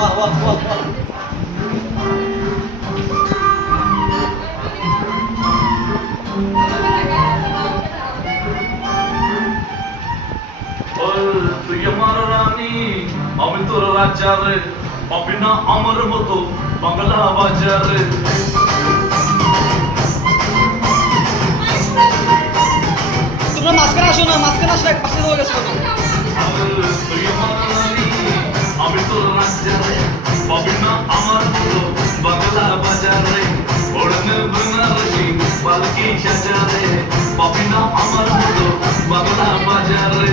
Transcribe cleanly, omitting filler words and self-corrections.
বাহ বাহ বাহ বাহ। তুই আমার রানী আমি তোর রাজারে পাবি না আমার মতো বাংলা বাজারে তোমরা মাঝখানে আসো না, মাঝখানে আসলে পাশে হয়ে গেছে কেন? তুই আমার রানী আমি তোর রাজারে পাবি না আমার মতো বাংলা বাজারে ওড়নে বেনারসি পালকি সাজারে পাবি না আমার মতো বাংলা বাজারে